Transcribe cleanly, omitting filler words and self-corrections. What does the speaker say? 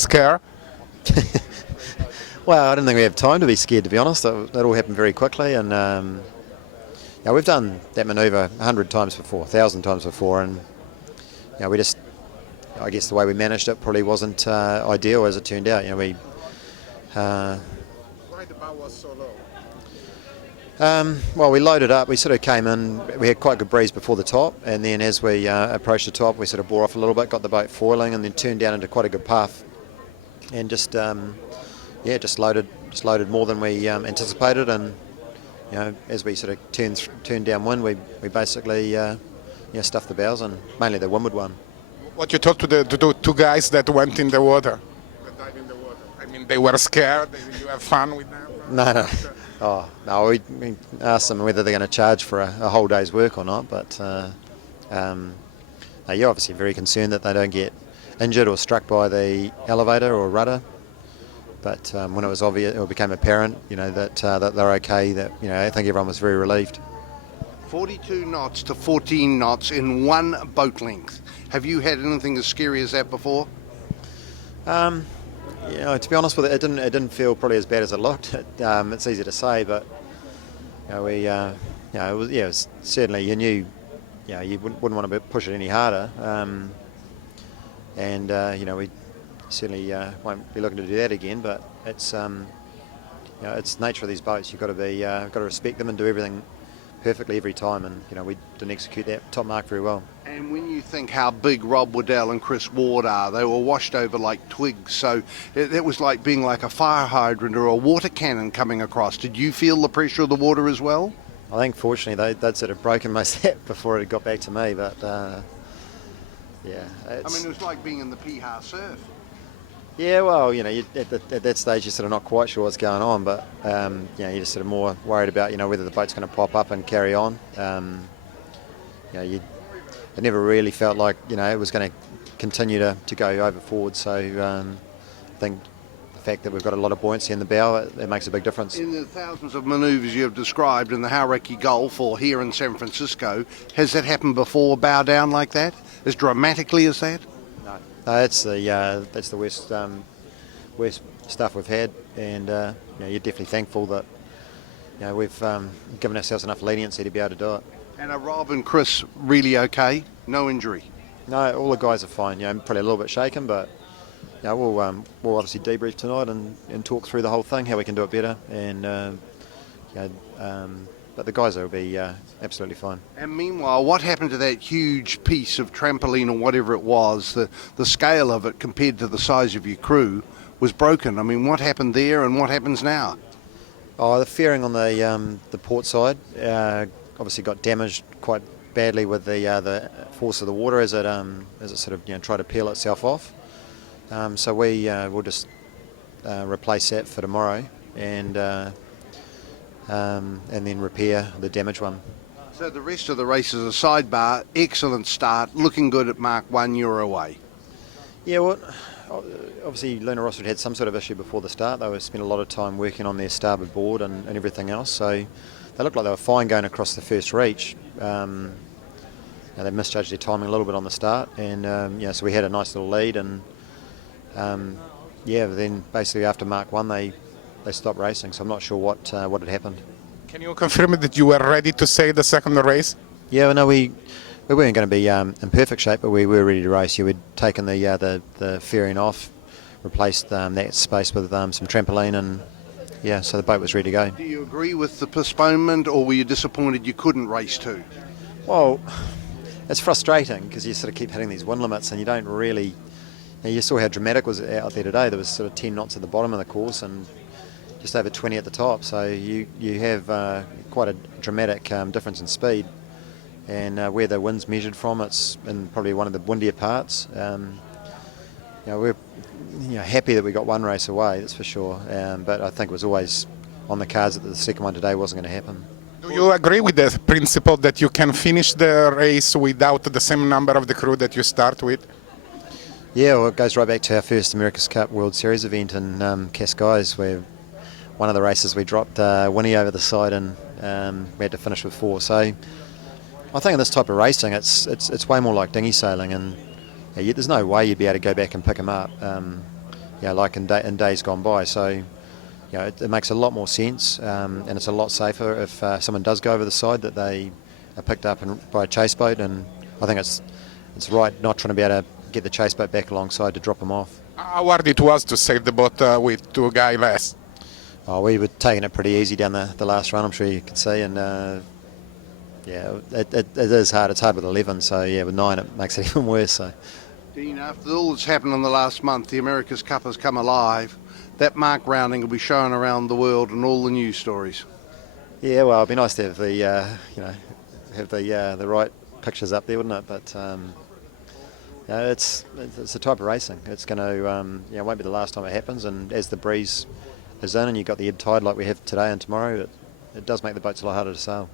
scare? Well, I didn't think we have time to be scared, to be honest. That all happened very quickly, and we've done that manoeuvre 100 times before, 1,000 times before, and we just, I guess the way we managed it probably wasn't ideal as it turned out. We. Why the bow was so low? Well, we loaded up. We sort of came in. We had quite good breeze before the top, and then as we approached the top, we sort of bore off a little bit, got the boat foiling, and then turned down into quite a good path, and just loaded more than we anticipated, and as we sort of turned downwind, we basically stuffed the bows, and mainly the windward one. What you talked to the two guys that went in the water? That died in the water. I mean, they were scared. You have fun with them? No. Oh, no, we asked them whether they're going to charge for a whole day's work or not, but you're obviously very concerned that they don't get injured or struck by the elevator or rudder. But when it was obvious, it became apparent, that they're okay, that, I think everyone was very relieved. 42 knots to 14 knots in one boat length. Have you had anything as scary as that before? To be honest with it, it didn't feel probably as bad as it looked. It's easy to say, but it was certainly, you knew, you wouldn't want to push it any harder, we certainly won't be looking to do that again. But it's it's the nature of these boats. You've got to respect them and do everything perfectly every time, and we didn't execute that top mark very well. And when you think how big Rob Waddell and Chris Ward are, they were washed over like twigs, so it was like being like a fire hydrant or a water cannon coming across. Did you feel the pressure of the water as well? I think fortunately they'd sort of broken most of that before it got back to me, but it was like being in the Piha surf. Yeah, well, at that stage you're sort of not quite sure what's going on, but you're just sort of more worried about whether the boat's going to pop up and carry on. It never really felt like it was going to continue to go over forward. So I think the fact that we've got a lot of buoyancy in the bow, it makes a big difference. In the thousands of manoeuvres you have described in the Hauraki Gulf or here in San Francisco, has that happened before? Bow down like that, as dramatically as that? No, that's the worst stuff we've had, and you're definitely thankful that we've given ourselves enough leniency to be able to do it. And are Rob and Chris really okay? No injury? No, all the guys are fine. Probably a little bit shaken, but we'll obviously debrief tonight and talk through the whole thing, how we can do it better, and but the guys will be absolutely fine. And meanwhile, what happened to that huge piece of trampoline or whatever it was? The scale of it compared to the size of your crew was broken. I mean, what happened there and what happens now? Oh, the fairing on the port side obviously got damaged quite badly with the force of the water as it sort of tried to peel itself off. So we'll just replace that for tomorrow and then repair the damaged one. So the rest of the race is a sidebar. Excellent start, looking good at Mark 1. You're away. Yeah, well, obviously Luna Rosswood had some sort of issue before the start. They spent a lot of time working on their starboard board and everything else, so they looked like they were fine going across the first reach. They misjudged their timing a little bit on the start, and so we had a nice little lead, and then basically after Mark 1 they stopped racing, so I'm not sure what had happened. Can you confirm that you were ready to sail the second race? Yeah, no, we weren't going to be in perfect shape, but we were ready to race. We'd taken the fairing off, replaced that space with some trampoline, and so the boat was ready to go. Do you agree with the postponement, or were you disappointed you couldn't race too? Well, it's frustrating because you sort of keep hitting these wind limits and you don't really... You saw how dramatic it was out there today. There was sort of 10 knots at the bottom of the course and just over 20 at the top. So you have quite a dramatic difference in speed. And where the wind's measured from, it's in probably one of the windier parts. We're happy that we got one race away, that's for sure. But I think it was always on the cards that the second one today wasn't going to happen. Do you agree with the principle that you can finish the race without the same number of the crew that you start with? Yeah, well, it goes right back to our first America's Cup World Series event in Cascais, where one of the races we dropped Winnie over the side and we had to finish with 4. So I think in this type of racing, it's way more like dinghy sailing, and there's no way you'd be able to go back and pick them up. like in days gone by. So, it makes a lot more sense, and it's a lot safer if someone does go over the side that they are picked up by a chase boat. And I think it's right not trying to be able to get the chase boat back alongside to drop them off. How hard it was to save the boat with 2 guys less? Oh, we were taking it pretty easy down the last run, I'm sure you could see, and it is hard. It's hard with 11, so with 9 it makes it even worse. So. Dean, after all that's happened in the last month, the America's Cup has come alive. That mark rounding will be shown around the world in all the news stories. Yeah, well, it'd be nice to have the right pictures up there, wouldn't it? But it's a type of racing. It's going to it won't be the last time it happens. And as the breeze is in, and you've got the ebb tide like we have today and tomorrow, it does make the boats a lot harder to sail.